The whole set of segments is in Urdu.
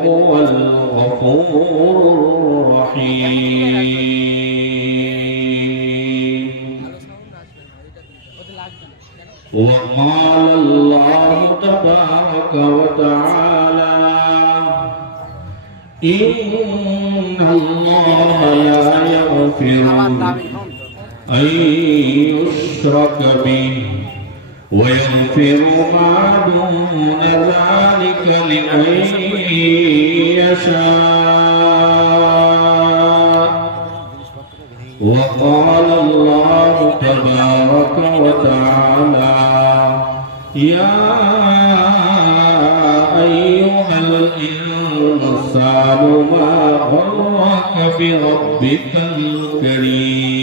هو الغفور الرحيم. وقال الله تبارك وتعالى: إن الله لا يغفر أن يشرك به ويغفر ما دون ذلك لمن يشاء. وقال الله تبارك وتعالى: يا أيها الإنسان ما غرك بربك الكريم.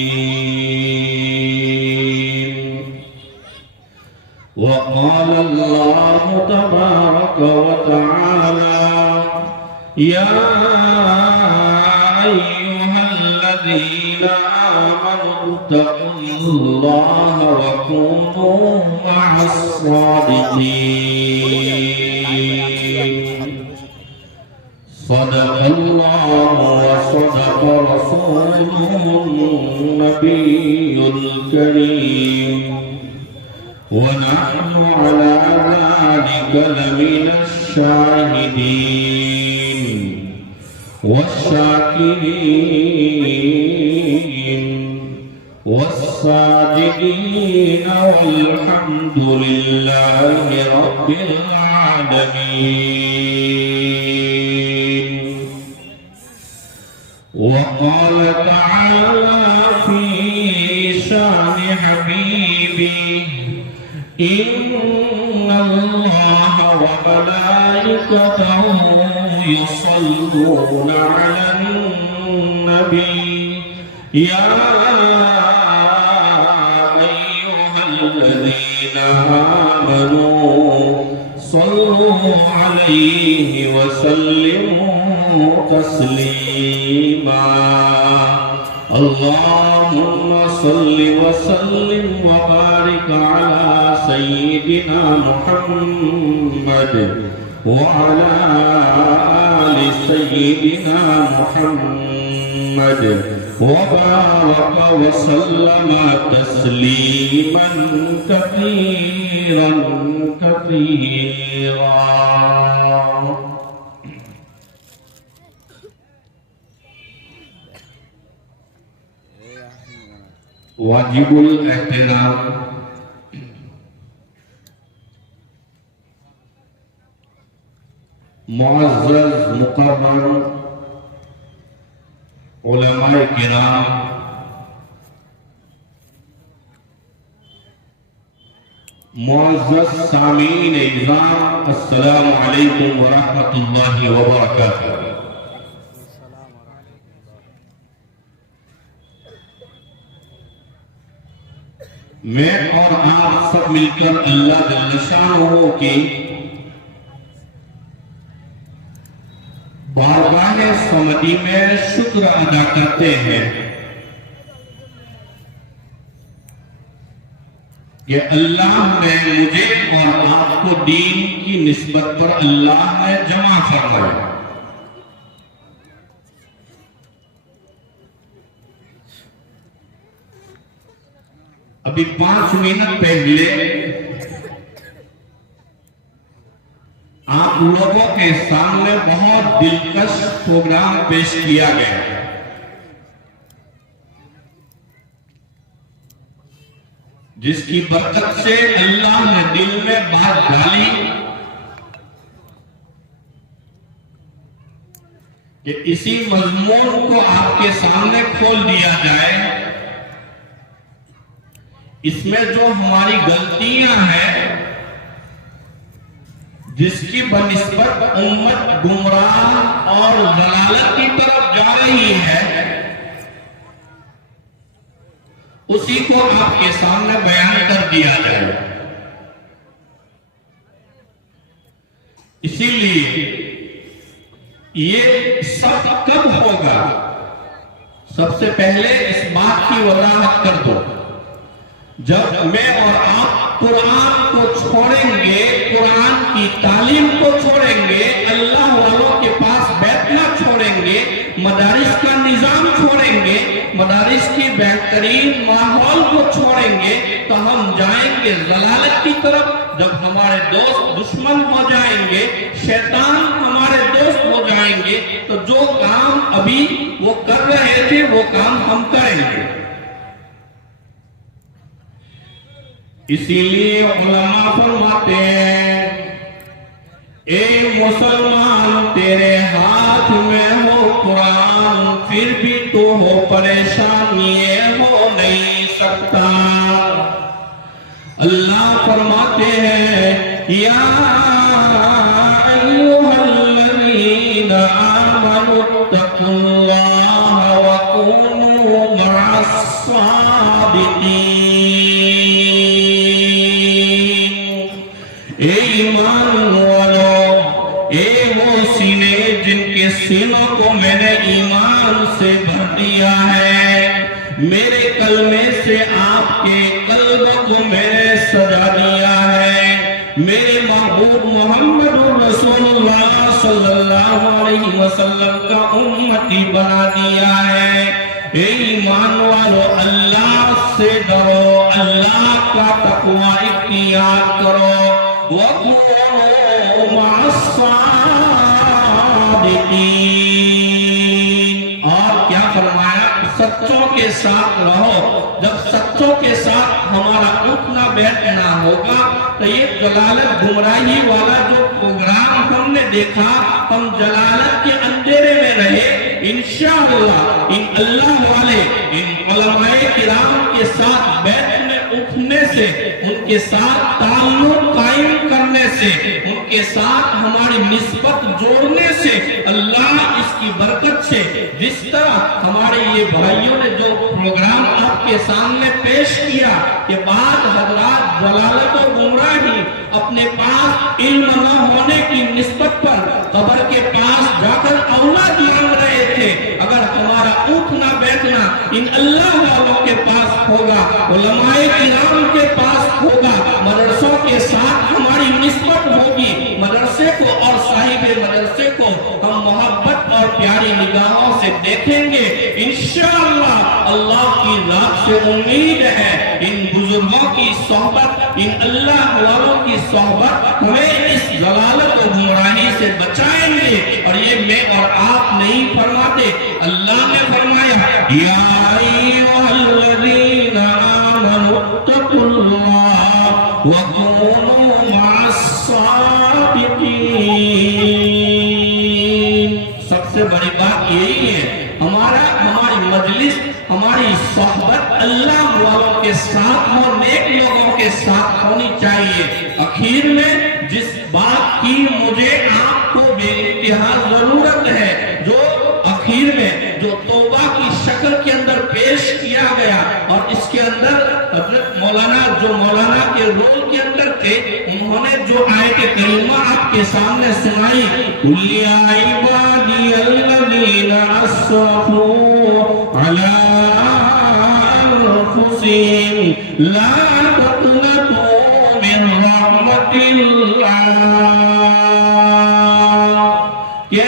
وقال الله تبارك وتعالى: يا أيها الذين آمنوا اتقوا الله وكونوا مع الصادقين. صدق الله وصدق رسوله النبي الكريم. ونحن على ذلك لمن الشاهدين والشاكرين والصادقين والحمد لله رب العالمين. وقال تعالى في شان حبيبي: إن الله وملائكته يصلون على النبي يا أيها الذين آمنوا صلوا عليه وسلموا تسليما. اللهم صل وسلم وبارك على سيدنا محمد وعلى آل سيدنا محمد وبارك وسلم تسليما كثيرا كثيرا. واجب الاحترام معزز مکرم علماء کرام، معزز سامعین اعظام، السلام علیکم ورحمۃ اللہ وبرکاتہ۔ میں اور آپ سب مل کر اللہ جل شانہ کی بارگاہ صمدی میں شکر ادا کرتے ہیں کہ اللہ نے مجھے اور آپ کو دین کی نسبت پر اللہ نے جمع فرمایا۔ ابھی 5 منٹ پہلے آپ لوگوں کے سامنے بہت دلکش پروگرام پیش کیا گیا، جس کی برکت سے اللہ نے دل میں بات ڈالی کہ اسی مضمون کو آپ کے سامنے کھول دیا جائے۔ اس میں جو ہماری غلطیاں ہیں، جس کی بنسبت امت گمراہ اور ضلالت کی طرف جا رہی ہے، اسی کو آپ کے سامنے بیان کر دیا جائے۔ اسی لیے یہ سب کب ہوگا؟ سب سے پہلے اس بات کی وضاحت کر دو، جب میں اور آپ قرآن کو چھوڑیں گے، قرآن کی تعلیم کو چھوڑیں گے، اللہ والوں کے پاس بیٹھنا چھوڑیں گے، مدارس کا نظام چھوڑیں گے، مدارس کی بہترین ماحول کو چھوڑیں گے، تو ہم جائیں گے ضلالت کی طرف۔ جب ہمارے دوست دشمن ہو جائیں گے، شیطان ہمارے دوست ہو جائیں گے، تو جو کام ابھی وہ کر رہے تھے وہ کام ہم کریں گے۔ اسی لیے علماء فرماتے ہیں، اے مسلمان تیرے ہاتھ میں ہو قرآن، پھر بھی تو ہو پریشان یہ ہو نہیں سکتا۔ اللہ فرماتے ہیں، یا ایھا الذین آمنوا اتقوا اللہ وکونوا مع الصادقین۔ اے ایمان والو، اے وہ سینے جن کے سینوں کو میں نے ایمان سے بھر دیا ہے، میرے کلمے سے آپ کے قلبوں کو میں نے سجا دیا ہے، میرے محبوب محمد رسول اللہ صلی اللہ علیہ وسلم کا امتی بنا دیا ہے۔ اے ایمان والو، اللہ سے ڈرو، اللہ کا تقوی اختیار کرو، وَكُونُوا مَعَ الصَّادِقِينَ۔ اور کیا فرمایا؟ سچوں کے ساتھ رہو۔ جب سچوں کے ساتھ ہمارا اٹھنا بیٹھنا ہوگا تو یہ جلالت گمراہی والا جو پروگرام ہم نے دیکھا، ہم جلالت کے اندھیرے میں رہے، انشاءاللہ ان اللہ والے، ان علماء کرام کے ساتھ بیٹھنے اٹھنے سے، ان کے ساتھ تعلق قائم کرنے سے، ان کے ساتھ ہماری نسبت جوڑنے سے، اللہ اس کی برکت سے، جس طرح ہمارے یہ بھائیوں نے جو پروگرام آپ کے سامنے پیش کیا کہ بعض حضرات ضلالت و گمراہی اپنے پاس علم نہ ہونے کی نسبت پر قبر کے پاس جا کر اولاد مانگ رہے تھے، اگر ہمارا اٹھنا بیٹھنا ان اللہ والوں کے پاس ہوگا، علماء کرام کے پاس ہوگا، مدرسوں کے ساتھ ہماری نسبت ہوگی، مدرسے کو اور صاحب مدرسے کو ہم محبت اور پیاری نگاہوں سے دیکھیں گے، انشاءاللہ اللہ کی ذات سے امید ہے ان بزرگوں کی صحبت، ان اللہ والوں کی صحبت ہمیں اس ضلالت و گمراہی سے بچائیں گے۔ اور یہ میں اور آپ نہیں فرماتے، اللہ نے فرمایا، یا ایھا الذین آمنوا اتقوا اللہ وکونوا مع الصادقین۔ سب سے بڑی بات یہی ہے، ہماری مجلس، ہماری صحبت اللہ والوں کے ساتھ ہو، نیک لوگوں کے ساتھ ہونی چاہیے۔ اخیر میں جس بات کی مجھے آپ کو بے انتہا ضرورت ہے، جو اخیر میں جو توبہ کی شکل کے اندر پیش کیا گیا، اور اس کے اندر حضرت مولانا کے رول کے اندر تھے، انہوں نے جو آیت کریمہ آپ کے سامنے سنائی، قُلْ يَا عِبَادِيَ الَّذِينَ أَسْرَفُوا عَلَىٰ أَنفُسِهِمْ لَا تَقْنَطُوا مِنْ رَحْمَةِ اللَّهِ۔ کہ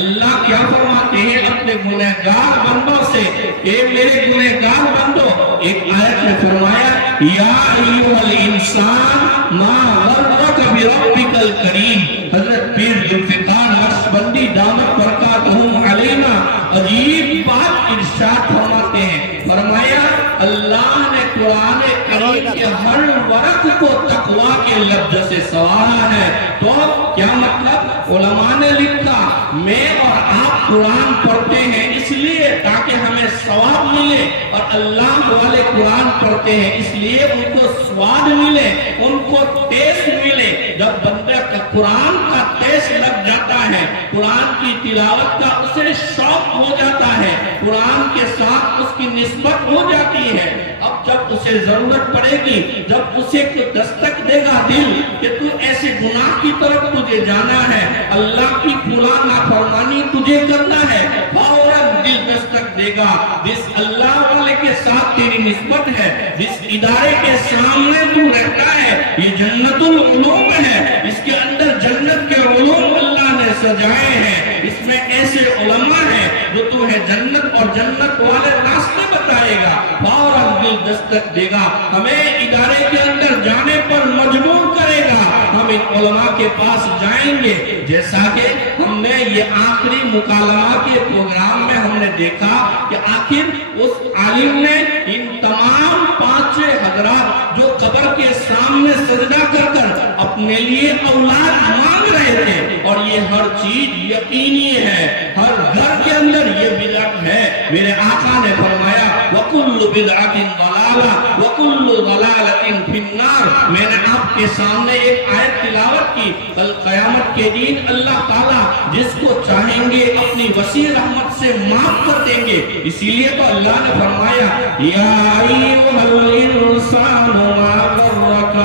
اللہ کیا فرماتے ہیں اپنے گنہگار بندوں سے، اے میرے گنہگار بندوں، ایک آیت میں فرمایا، یا ایھا الانسان ما غرک بربک الکریم۔ حضرت پیر ذوالفقار نقشبندی دامت برکاتہم علینا عجیب بات ارشاد فرماتے ہیں، فرمایا اللہ نے قرآن کریم کے ہر ورق کو تقویٰ کے لفظ سے سوارا ہے۔ تو کیا مطلب؟ علماء نے لکھا، میں اور آپ قرآن پڑھتے ہیں اس لیے تاکہ ہمیں ثواب ملے، اور اللہ والے قرآن پڑھتے ہیں اس لیے ان کو سواد ملے، ان کو ٹیسٹ ملے۔ جب بندہ کا قرآن کا ٹیسٹ لگ جاتا ہے، قرآن کی تلاوت کا اسے شوق ہو جاتا ہے، قرآن کے ساتھ اس کی نسبت ہو جاتی ہے، اب جب اسے ضرورت پڑے گی، جب اسے کوئی دستک دے گا دل کہ تو ایسے گناہ کی طرف تجھے جانا ہے، اللہ کی فلاں نافرمانی تجھے کرنا ہے، فوراً دل دستک دے گا۔ جس اللہ والے کے ساتھ تیری نسبت ہے، جس ادارے کے سامنے تو رہتا ہے، یہ جنت العلوم ہے، اس کے اندر جنت کے علوم اللہ نے سجائے ہیں، اس میں ایسے علماء ہیں جو تمہیں جنت اور جنت والے راستے بتائے گا، فوراً دل دستک دے گا، ہمیں ادارے کے اندر جانے پر مجبور کرے گا، ہم ان علماء کے پاس جائیں گے۔ جیسا کہ ہم نے یہ آخری مکالمہ کے پروگرام میں ہم نے دیکھا کہ آخر اس عالم نے ان تمام 5 حضرات جو قبر کے سامنے سجدہ کر کر اپنے لیے اولاد مانگ رہے تھے، اور یہ ہر چیز یقینی ہے، ہر گھر کے اندر یہ بدعت ہے۔ میرے آقا نے فرمایا وَكُلُّ بِدْعَةٍ ضَلَالَةٍ وَكُلُّ ضَلَالَةٍ فِي النَّارِ۔ میں نے آپ کے سامنے ایک آیت تلاوت کی، کل قیامت کے دن اللہ تعالیٰ جس کو چاہیں گے اپنی وسیع رحمت سے معاف کر دیں گے، اسی لیے تو اللہ نے فرمایا یا ایھا الانسان ما غرک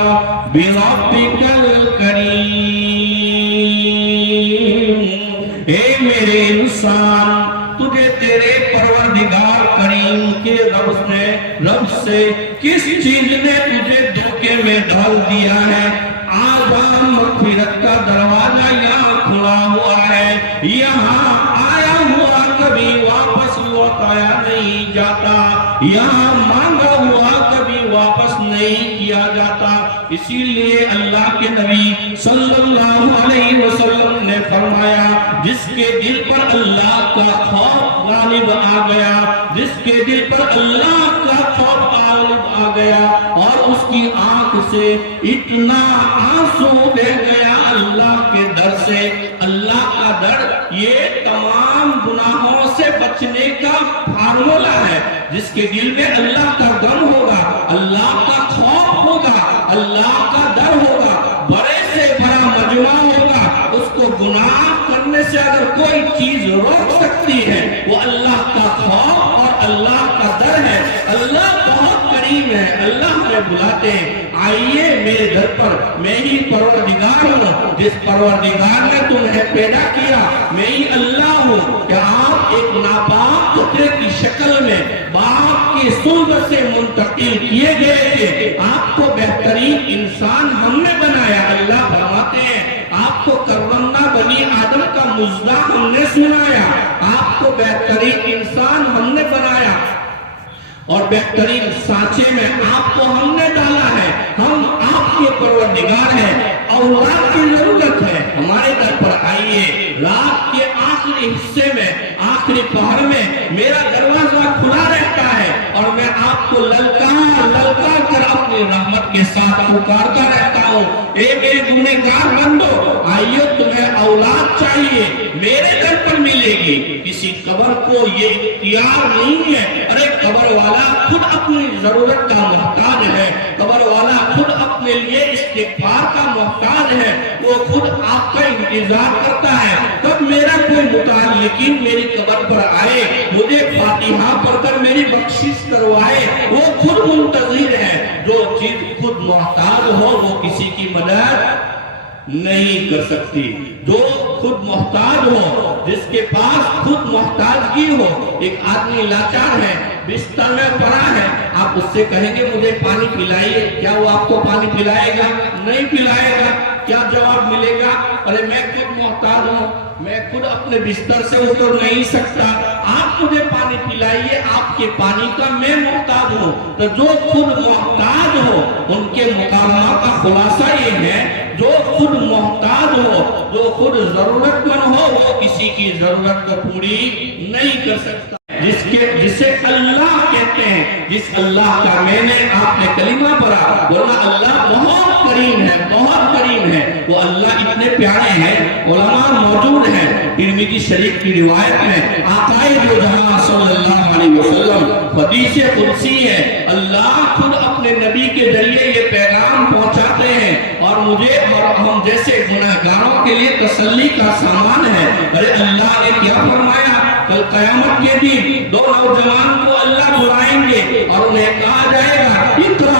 بربک الکریم، اے میرے انسان تجھے تیرے پروردگار کریم کے رب سے کس چیز نے تجھے دھوکے میں ڈال دیا ہے؟ آج مغفرت کا دروازہ یہاں کھلا ہوا ہے، یہاں آیا ہوا کبھی واپس لوٹایا نہیں جاتا، یہاں مانگا ہوا کبھی واپس نہیں کیا جاتا۔ اسی لیے اللہ کے نبی صلی اللہ علیہ وسلم نے فرمایا جس کے دل پر اللہ کا خوف غالب آ گیا، جس کے دل پر اللہ کا خوف غالب آ گیا اور اس کی آنکھ سے اتنا آنسو بہ گیا اللہ کے در سے، اللہ کا در یہ تمام گناہوں سے بچنے کا فارمولا ہے۔ جس کے دل میں اللہ کا غم ہوگا، اللہ کا خوف ہوگا، اللہ کا ڈر ہوگا، بڑے سے بڑا مجمع ہوگا، اس کو گناہ کرنے سے اگر کوئی چیز روک سکتی ہے وہ اللہ کا خوف اور اللہ کا ڈر ہے۔ اللہ بہت قریب ہے، اللہ نے بلاتے ہیں آئیے میرے گھر پر، میں ہی پروردگار ہوں، جس پروردگار نے تمہیں پیدا کیا میں ہی اللہ ہوں۔ کہ آپ ایک ناپاک قطرے کی شکل میں باپ کی صلب سے منتقل کیے گئے تھے، آپ کو بہترین انسان ہم نے بنایا۔ اللہ فرماتے ہیں آپ کو کرمنا بنی آدم کا مزدہ ہم نے سنایا، آپ کو بہترین انسان ہم نے بنایا اور بہترین سانچے میں آپ کو ہم نے ڈالا ہے، ہم آپ کے پروردگار ہیں۔ اولاد کی ضرورت ہے، ہمارے در پر آئیے، رات کے آخری حصے میں آخری پہر میں میرا دروازہ کھلا رہتا ہے اور میں آپ کو للکار کر اپنی رحمت کے ساتھ پکارتا رہتا ہوں، اے میرے گنہگار بندو آئیے، تمہیں اولاد چاہیے میرے در پر ملے گی۔ کسی قبر کو یہ اختیار نہیں ہے، ارے قبر والا خود اپنی ضرورت کا محتاج ہے، قبر والا خود اپنے لیے استغفار کا محتاج ہے، وہ خود آپ کا انتظار کرتا ہے کب میرا کوئی متعلقین میری قبر پر آئے، مجھے فاتحہ پڑھ کر میری بخشش کروائے، وہ خود منتظر ہے۔ جو چیز خود محتاج ہو وہ کسی کی مدد نہیں کر سکتی، جو خود محتاج ہو، جس کے پاس خود محتاجگی ہو۔ ایک آدمی لاچار ہے، بستر میں پڑا ہے، آپ اس سے کہیں گے مجھے پانی پلائیے، کیا وہ آپ کو پانی پلائے گا؟ نہیں پلائے گا۔ کیا جواب ملے گا؟ ارے میں خود محتاج ہوں، میں خود اپنے بستر سے اتر نہیں سکتا، آپ مجھے پانی پلائیے، آپ کے پانی کا میں محتاج ہوں۔ تو جو خود محتاج ہو ان کے مکالمہ کا خلاصہ یہ ہے، جو خود محتاج ہو، جو خود ضرورت مند ہو، وہ کسی کی ضرورت کو پوری نہیں کر سکتا۔ جسے اللہ کہتے ہیں، جس اللہ کا میں نے آپ نے کلمہ پڑھا، بولا اللہ بہت کریم ہے، بہت کریم ہے، وہ اللہ اتنے پیارے ہیں، علماء موجود ہیں۔ ترمذی شریف کی روایت میں آقا دو جہاں صلی اللہ علیہ وسلم حدیث قدسی ہے، اللہ خود اپنے نبی کے ذریعے یہ پیغام پہنچاتے ہیں اور مجھے اور ہم جیسے گناہگاروں کے لیے تسلی کا سامان ہے۔ ارے اللہ نے کیا فرمایا؟ کل قیامت کے دن دو نوجوان کو اللہ بلائیں گے اور انہیں کہا جائے گا اقرا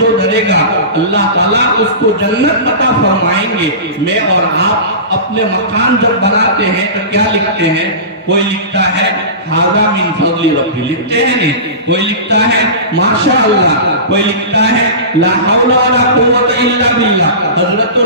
جو ڈرے گا اللہ تعالیٰ اس کو جنت عطا فرمائیں گے۔ میں اور آپ اپنے مکان جب بناتے ہیں تو کیا لکھتے ہیں؟ کوئی لکھتا ہے ھذا من فضل ربی، لکھتے ہیں نہیں؟ کوئی لکھتا ہے ماشاء اللہ، کوئی لکھتا ہے لا حول ولا قوت الا باللہ۔ حضرت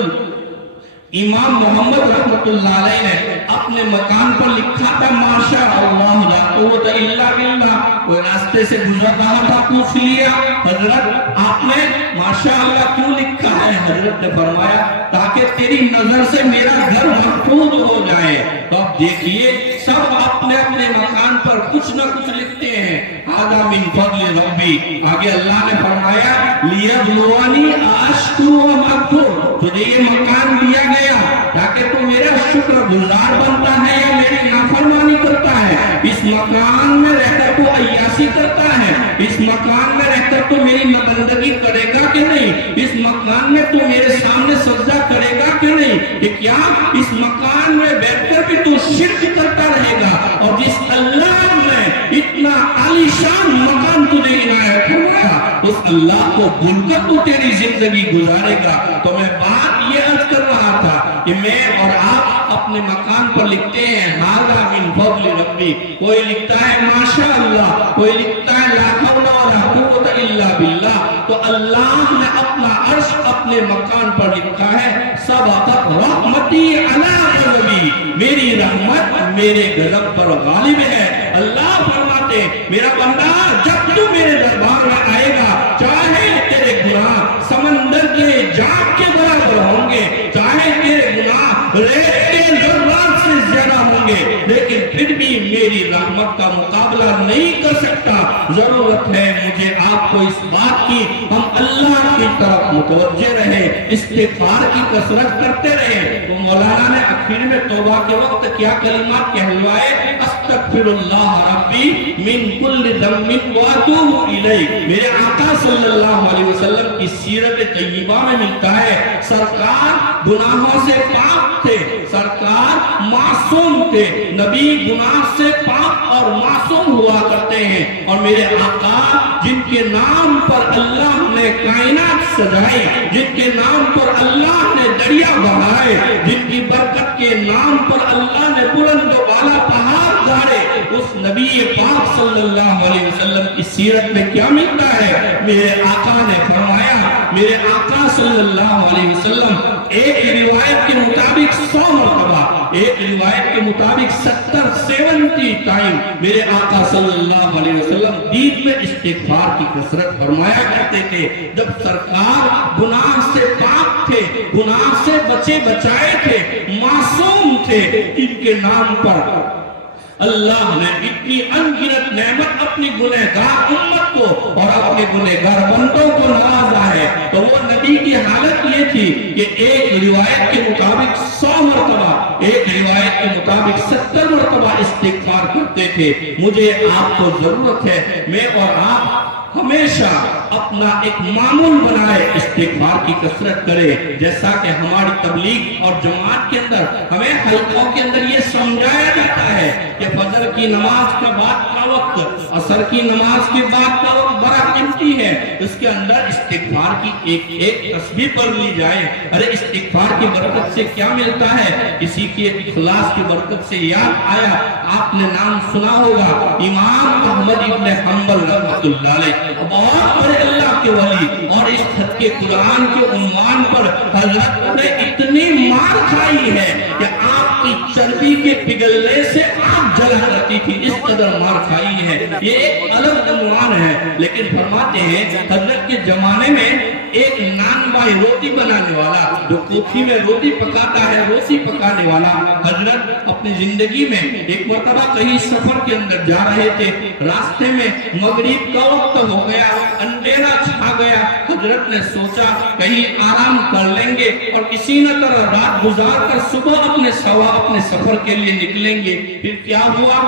امام محمد رحمت اللہ علیہ نے اپنے مکان پر لکھا تھا ماشاء اللہ لا قوت الا باللہ۔ کوئی راستے سے گزر رہا تھا، پوچھ لیا حضرت آپ نے ماشاء اللہ کیوں لکھا ہے؟ حضرت نے فرمایا تاکہ تیری نظر سے میرا گھر محفوظ ہو جائے۔ تو اب دیکھیے سب اپنے اپنے مکان پر کچھ نہ کچھ لکھتے ہیں ھذا من فضل ربی۔ آگے اللہ نے فرمایا لیبلونی اشکر ام اکفر، تجھے یہ مکان دیا گیا تاکہ تو میرا شکر گزار بنتا ہے یا میری نافرمانی کرتا ہے۔ اس مکان میں رہ کر تو عیاشی کرتا ہے، اس مکان میں رہ کر تو میری بندگی کرے گا کہ نہیں؟ اس مکان میں تو میرے سامنے سجدہ کرے گا کہ نہیں؟ کہ کیا اس مکان میں بیٹھ کر بھی تو شرک کرتا رہے گا؟ اور جس اللہ نے اتنا عالیشان مکان تجھے عنایت فرمایا اس اللہ کو بھول کر تو تیری زندگی گزارے گا۔ تو میں بات یہ عرض کر رہا تھا کہ میں اور آپ اپنے مکان پر لکھتے ہیں ھذا من فضل ربی، کوئی لکھتا ہے ماشاء اللہ، کوئی لکھتا ہے لا حول ولا قوت الا باللہ۔ تو اللہ نے اپنا عرش اپنے مکان پر لکھا ہے سبقت رحمتی علی غضبی، میری رحمت میرے غضب پر غالب ہے۔ اللہ فرماتے میرا بندہ جب تو میرے دربار میں آئے گا چاہے تیرے گناہ سمندر کے جاگ کے برابر ہوں گے، چاہے تیرے گناہ ریت کے ذرات سے زیادہ ہوں گے، لیکن پھر بھی میری رحمت کا مقابلہ نہیں کر سکتا۔ ضرورت ہے مجھے آپ کو اس بات کی ہم اللہ کی طرف متوجہ رہے، استغفار کی کثرت کرتے رہے۔ تو مولانا نے آخر میں توبہ کے وقت کیا کلمات کہلوائے؟ استغفر اللہ ربی من کل ذنب واتوب الیہ۔ میرے آقا صلی اللہ علیہ وسلم کی سیرت طیبہ میں ملتا ہے سرکار گناہوں سے پاک تھے، سرکار معصوم تھے، نبی گناہ سے پاک اور معصوم ہوا کرتے ہیں۔ اور میرے آقا جن کے نام پر اللہ نے کائنات سجائی، جن کے نام پر اللہ نے دریا بہائے، جن کی برکت کے نام پر اللہ نے بلند و بالا پہاڑ گاڑے، اس نبی پاک صلی اللہ علیہ وسلم کی سیرت میں کیا ملتا ہے؟ میرے آقا نے فرمایا، میرے آقا صلی اللہ علیہ وسلم ایک روایت کے مطابق 100 مرتبہ، ایک روایت کے مطابق 70 ٹائم میرے آقا صلی اللہ علیہ وسلم دین میں استغفار کی کثرت فرمایا کرتے تھے۔ جب سرکار گناہ سے پاک تھے، گناہ سے بچے بچائے تھے، معصوم تھے، ان کے نام پر اللہ نے اتنی انگنت نعمت اپنی گنہگار امت کو اور اپنے گنہگار بندوں کو نوازا ہے۔ تو وہ نبی کی حالت یہ تھی کہ ایک روایت کے مطابق 100 مرتبہ، ایک روایت کے مطابق 70 مرتبہ استغفار کرتے تھے۔ مجھے آپ کو ضرورت ہے میں اور آپ ہمیشہ اپنا ایک معمول بنائے، استغفار کی کثرت کرے، جیسا کہ ہماری تبلیغ اور جماعت کے اندر ہمیں حلقوں کے اندر یہ سمجھایا جاتا ہے کہ فجر کی نماز کے بعد کا وقت، عصر کی نماز کے بعد کا وقت بڑا قیمتی ہے، اس کے اندر استغفار کی ایک ایک تسبیح پڑھ لی جائے۔ ارے استغفار کی برکت سے کیا ملتا ہے؟ کسی کے اخلاص کی برکت سے یاد آیا، آپ نے نام سنا ہوگا امام احمد ابن حنبل رحمۃ اللہ علیہ، بہت بڑے اللہ کے ولی، اور اس خط کے قرآن کے عنوان پر حضرت نے اتنی مار کھائی ہے کہ آپ کی چربی کے پگھلنے سے آپ جلا کرتی تھی، اس قدر مار کھائی ہے۔ یہ ایک الگ عنوان ہے، لیکن فرماتے ہیں حضرت کے زمانے میں ایک نان بائی روٹی بنانے والا، جو کوٹھی میں روٹی پکاتا ہے، روٹی پکانے والا، حضرت اپنی زندگی میں ایک مرتبہ کہیں سفر کے اندر جا رہے تھے، راستے میں مغرب کا وقت ہو گیا، اندھیرا چھا گیا، حضرت نے سوچا کہیں آرام کر لیں گے اور کسی نہ طرح رات گزار کر صبح اپنے سفر کے لیے نکلیں گے۔ پھر کیا ہوا؟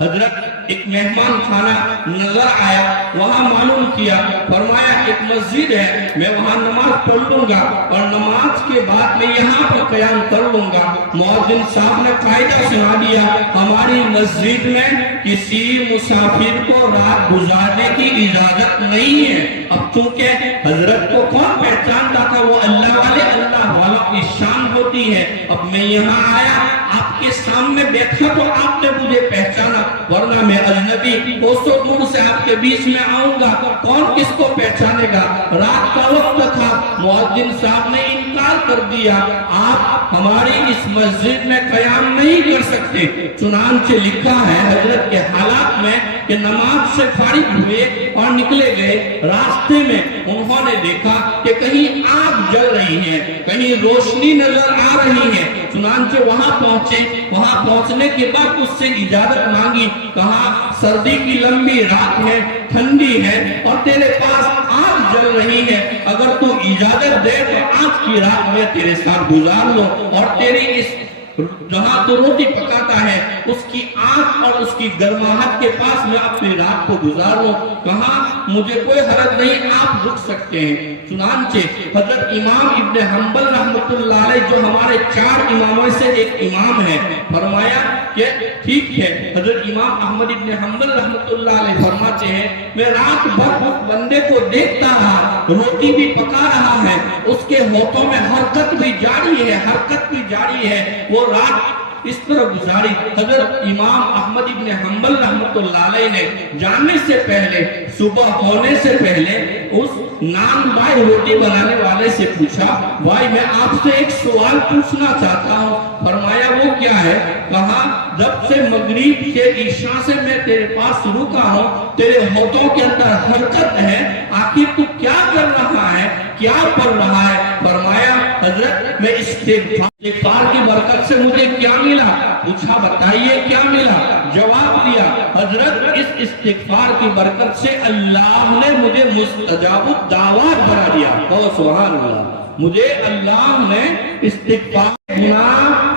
حضرت ایک مہمان خانہ نظر آیا، وہاں معلوم کیا، فرمایا ایک مسجد ہے، میں وہاں نماز پڑھ لوں گا اور نماز کے بعد میں یہاں پر قیام کر لوں گا۔ مؤذن صاحب نے قاعدہ سنا دیا، ہماری مسجد میں کسی مسافر کو رات گزارنے کی اجازت نہیں ہے۔ اب چونکہ حضرت کو کون پہچانتا تھا؟ وہ اللہ والے، اللہ والوں کی شان ہوتی ہے۔ اب میں یہاں آیا، آپ کے سامنے بیٹھا تو آپ نے مجھے پہچانا، ورنہ میں اجنبی کوسوں دور سے آپ کے بیچ میں آؤں گا، کون کس کو پہچانے گا؟ رات کا وقت تھا، مؤذن صاحب نے انکار کر دیا، آپ ہماری اس مسجد میں قیام نہیں کر سکتے۔ چنانچہ لکھا ہے حضرت کے حالات میں کہ نماز سے فارغ ہوئے اور نکلے گئے، راستے میں انہوں نے دیکھا کہ کہیں آگ جل رہی ہے، کہیں روشنی نظر آ رہی ہے۔ چنانچہ وہاں پہنچے، وہاں پہنچنے کے بعد اس سے اجازت مانگی، کہا سردی کی لمبی رات ہے، ٹھنڈی ہے اور تیرے پاس آگ جل رہی ہے، اگر تو اجازت دے تو آج کی رات میں تیرے ساتھ گزار لو اور تیری اس جہاں تو روٹی پکاتا ہے اس کی آنکھ اور اس کی گرماہٹ کے پاس میں اپنی رات کو گزار لوں۔ کہا مجھے کوئی حرج نہیں، آپ رک سکتے ہیں۔ چنانچہ حضرت امام ابن حنبل رحمۃ اللہ علیہ جو ہمارے 4 اماموں سے ایک امام ہے، فرمایا کہ ٹھیک ہے۔ حضرت امام احمد ابن حنبل رحمۃ اللہ علیہ فرماتے ہیں میں رات بھر اس بندے کو دیکھتا رہا، روٹی بھی پکا رہا ہے، اس کے ہونٹوں میں حرکت بھی جاری ہے، حرکت بھی جاری ہے، وہ رات اس طرح گزاری۔ حضرت امام احمد ابن حنبل رحمۃ اللہ علیہ نے جانے سے پہلے، صبح ہونے سے پہلے اس نان بھائی روٹی بنانے والے سے پوچھا، بھائی میں آپ سے ایک سوال پوچھنا چاہتا ہوں۔ فرمایا وہ کیا ہے؟ کہا جب سے مغرب سے عشاء سے میں تیرے پاس رکا ہوں، تیرے ہونٹوں کے اندر حرکت ہے، آخر تو کیا کر رہا ہے، کیا پڑھ رہا ہے؟ فرمایا حضرت میں استغفار کی برکت سے مجھے کیا ملا؟ پوچھا بتائیے کیا ملا؟ جواب دیا حضرت اس استغفار کی برکت سے اللہ نے مجھے مستجاب الدعوات بنا دیا۔ سبحان اللہ، مجھے اللہ نے استغفار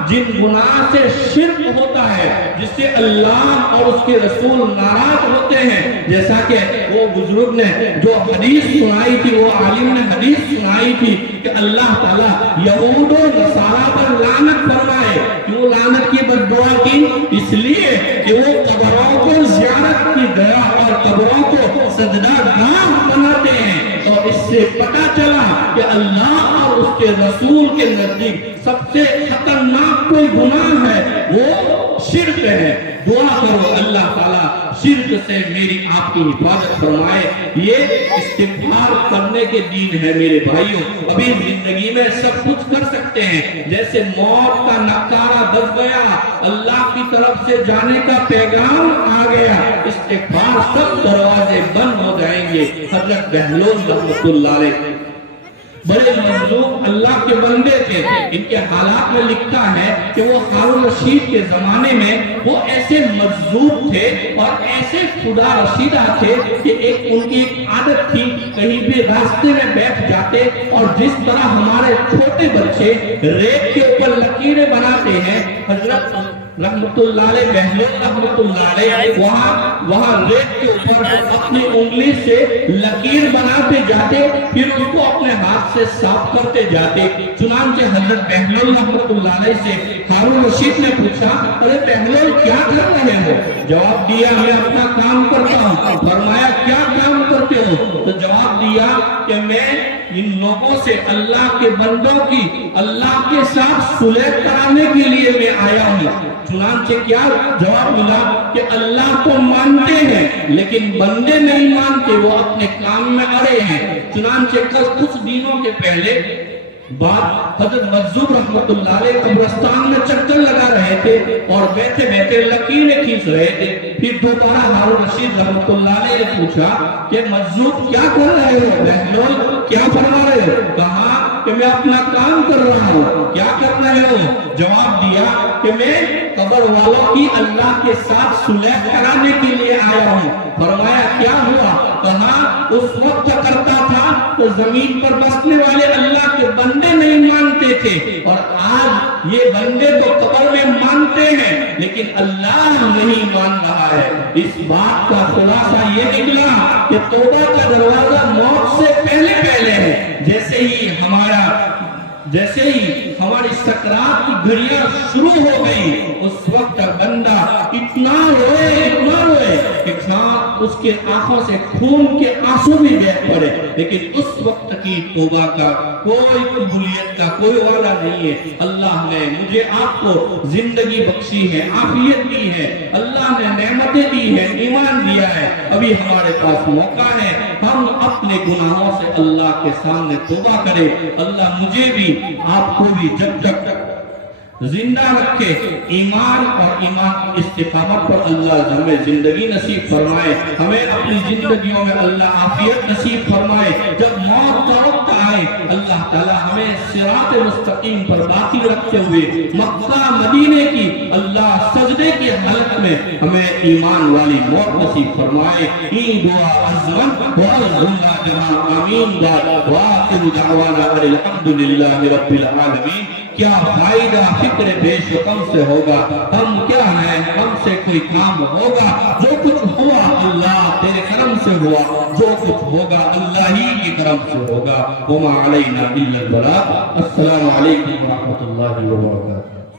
جن گناہ سے شرک ہوتا ہے، جس سے اللہ اور اس کے رسول ناراض ہوتے ہیں، جیسا کہ وہ بزرگ نے جو حدیث سنائی تھی، وہ عالم نے حدیث سنائی تھی کہ اللہ تعالیٰ یہود و نصارہ پر لعنت فرمائے۔ کیوں لعنت کی بد دعا کی؟ اس لیے کہ وہ قبروں کو زیارت کی گیا اور قبروں کو سجدہ گاہ بناتے ہیں، اور اس سے پتہ چلا کہ اللہ اور اس کے رسول کے نزدیک سب سے خطرناک کوئی گناہ ہے وہ شرک ہے۔ دعا کرو اللہ تعالیٰ شرک سے میری آپ کی حفاظت فرمائے۔ یہ استغفار کرنے کے دین ہے میرے بھائیوں۔ ابھی زندگی میں سب کچھ کر سکتے ہیں، جیسے موت کا نکارہ دب گیا، اللہ کی طرف سے جانے کا پیغام آ گیا، استغفار سب دروازے بند ہو جائیں گے۔ حضرت بہلول رحمۃ اللہ علیہ بڑے مظلوم اللہ کے بندے تھے، ان کے حالات میں لکھا ہے کہ وہ ہارون رشید کے زمانے میں وہ ایسے مظلوم تھے اور ایسے خدا رسیدہ تھے کہ ان کی ایک عادت تھی، کہیں بھی راستے میں بیٹھ جاتے اور جس طرح ہمارے چھوٹے بچے ریت کے اوپر لکیریں بناتے ہیں، حضرت رحمت اللہ علیہ بہلول رحمت اللہ علیہ وہاں ریت کے اوپر اپنی انگلی سے لکیر بناتے جاتے، پھر اس کو اپنے ہاتھ سے صاف کرتے جاتے۔ چنانچہ حضرت بہلول رحمت اللہ علیہ سے ہارون رشید نے پوچھا، ارے بہلول کیا کر رہے ہو؟ جواب دیا میں اپنا کام کرتا ہوں۔ فرمایا کیا کام کرتے ہو؟ تو جواب دیا کہ میں ان لوگوں سے اللہ کے بندوں کی اللہ کے ساتھ صلح کرانے کے لیے میں آیا ہوں۔ چنانچہ کیا جواب ملا کہ اللہ کو مانتے ہیں لیکن بندے نہیں مانتے، وہ اپنے کام میں اڑے ہیں۔ چنانچہ کچھ دنوں کے پہلے بعد حضرت مجذوب رحمت اللہ علیہ قبرستان میں چکر لگا رہے تھے اور بیٹھے بیٹھے لکیریں کھینچ رہے تھے۔ پھر دوبارہ ہارون رشید رحمت اللہ علیہ نے پوچھا کہ مجذوب کیا کر رہے ہو؟ بہلول کیا فرما رہے ہو؟ کہا کہ میں اپنا کام کر رہا ہوں۔ کیا کر رہے ہو؟ جواب دیا کہ میں قبر والوں کی اللہ کے ساتھ صلح کرانے کے لیے آیا ہوں۔ فرمایا کیا ہوا؟ کہا اس وقت کرتا تھا تو زمین پر بسنے والے اللہ کے بندے نہیں مانتے تھے، اور آج یہ بندے تو قبر میں مانتے ہیں لیکن اللہ نہیں مان رہا ہے۔ اس بات کا خلاصہ یہ نکلا کہ توبہ کا دروازہ موت سے پہلے ہے۔ جیسے ہی ہمارا جیسے ہی ہماری سکرات کی گھڑیاں شروع ہو گئی اس وقت بندہ اتنا روئے کہ جہاں اس کے آنکھوں سے خون کے آنسو بھی بہہ پڑے، لیکن اس وقت کی توبہ کا کوئی قبولیت کا کوئی وعدہ نہیں ہے۔ اللہ نے مجھے آپ کو زندگی بخشی ہے، عافیت دی ہے، اللہ نے نعمتیں دی ہے، ایمان دیا ہے، ابھی ہمارے پاس موقع ہے، ہم اپنے گناہوں سے اللہ کے سامنے توبہ کریں۔ اللہ مجھے بھی آپ کو بھی جب تک زندہ رکھے، ایمان اور ایمان کی استقامت پر اللہ ہمیں زندگی نصیب فرمائے، ہمیں اپنی زندگیوں میں اللہ عافیت نصیب فرمائے۔ جب موت کا وقت آئے اللہ تعالی ہمیں صراط مستقیم پر باقی رکھتے ہوئے مکہ مدینے کی اللہ سجدے کی حالت میں ہمیں ایمان والی موت نصیب فرمائے۔ این دعا عظمن واللہ جہاں آمین وآخر دعوانا الحمدللہ رب العالمین۔ کیا فائدہ فکر بے شکم سے ہوگا، ہم کیا ہیں، ہم سے کوئی کام ہوگا، جو کچھ ہوا اللہ تیرے کرم سے ہوا، جو کچھ ہوگا اللہ ہی کی کرم سے ہوگا۔ وما علینا الا البلاغ۔ السلام علیکم ورحمۃ اللہ وبرکاتہ۔